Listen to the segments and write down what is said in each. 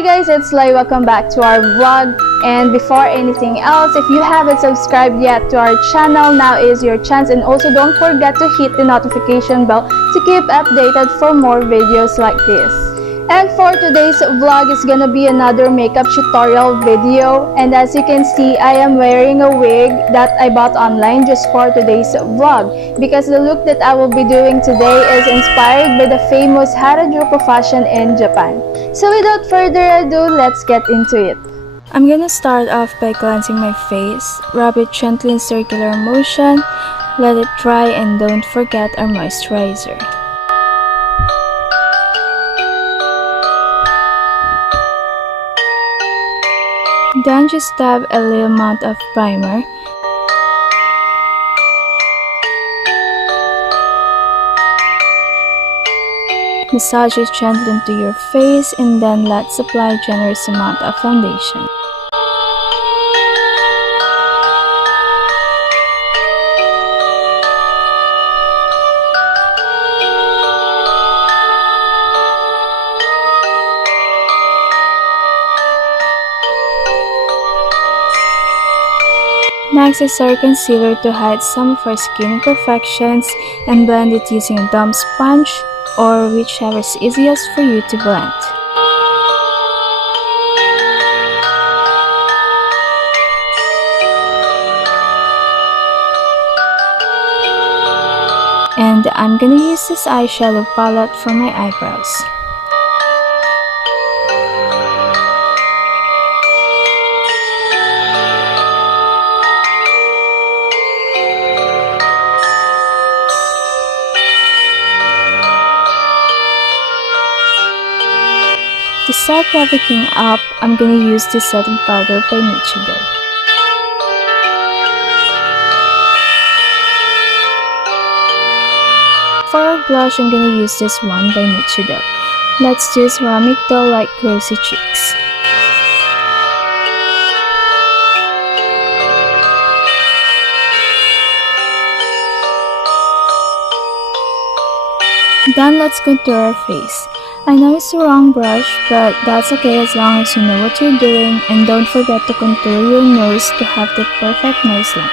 Hi guys, it's Lai. Welcome back to our vlog. And before anything else, if you haven't subscribed yet to our channel, now is your chance. And also don't forget to hit the notification bell to keep updated for more videos like this. And for today's vlog is gonna be another makeup tutorial video. And as you can see, I am wearing a wig that I bought online just for today's vlog. Because the look that I will be doing today is inspired by the famous Harajuku fashion in Japan. So without further ado, let's get into it. I'm gonna start off by cleansing my face. Rub it gently in circular motion. Let it dry and don't forget our moisturizer. Then just dab a little amount of primer. Massage it gently into your face and then let's apply a generous amount of foundation. Next is our concealer to hide some of our skin imperfections and blend it using a dumb sponge or whichever is easiest for you to blend. And I'm gonna use this eyeshadow palette for my eyebrows. To set everything up, I'm gonna use this setting powder by Suda. For our blush, I'm gonna use this one by Suda. Let's do ceramic doll like rosy cheeks. Then let's contour our face. I know it's the wrong brush, but that's okay as long as you know what you're doing, and don't forget to contour your nose to have the perfect nose line.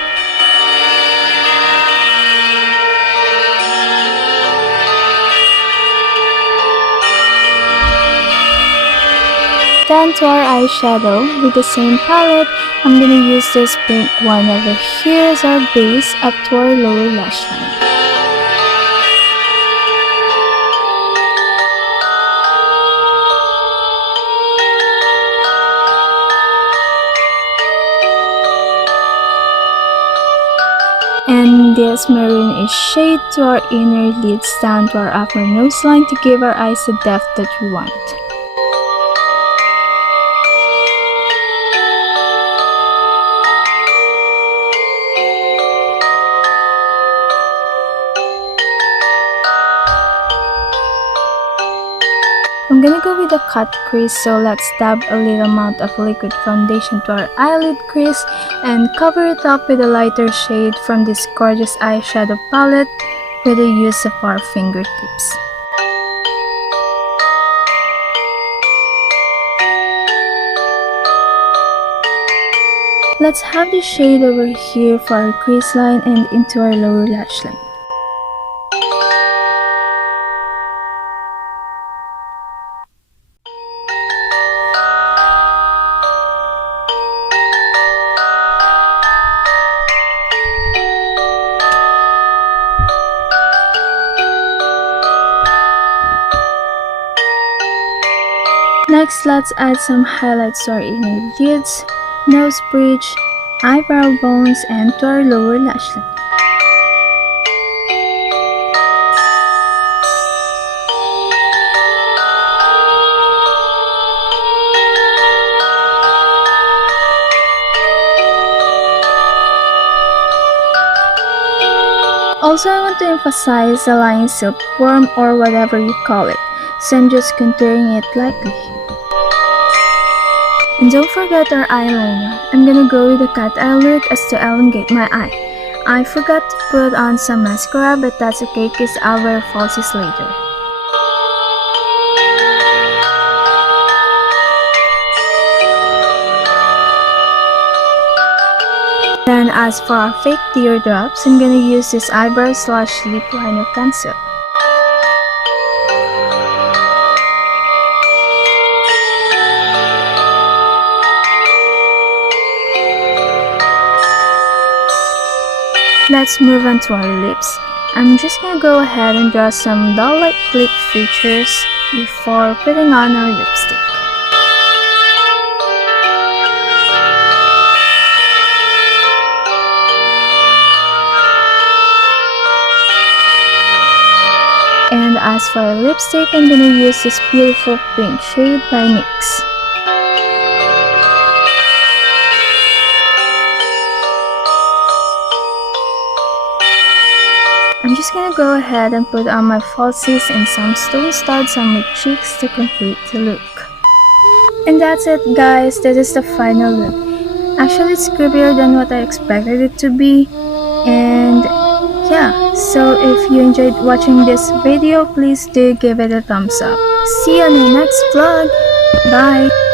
Then to our eyeshadow, with the same palette, I'm gonna use this pink one over here as our base up to our lower lash line. And this maroonish shade to our inner leads down to our upper nose line to give our eyes the depth that we want. I'm gonna go with a cut crease, so let's dab a little amount of liquid foundation to our eyelid crease and cover it up with a lighter shade from this gorgeous eyeshadow palette with the use of our fingertips. Let's have the shade over here for our crease line and into our lower lash line. Next, let's add some highlights to our inner lids, nose bridge, eyebrow bones, and to our lower lash line. Also, I want to emphasize the line silkworm or whatever you call it, so I'm just contouring it lightly. And don't forget our eyeliner. I'm gonna go with the cat eye look as to elongate my eye. I forgot to put on some mascara, but that's okay because I'll wear falsies later. Then as for our fake teardrops, I'm gonna use this eyebrow slash lip liner pencil. Let's move on to our lips. I'm just gonna go ahead and draw some doll-like lip features before putting on our lipstick. And as for our lipstick, I'm gonna use this beautiful pink shade by NYX. I'm just gonna go ahead and put on my falsies and some stone studs on my cheeks to complete the look. And that's it, guys. This is the final look. Actually, it's creepier than what I expected it to be. And yeah, so if you enjoyed watching this video, please do give it a thumbs up. See you on the next vlog. Bye!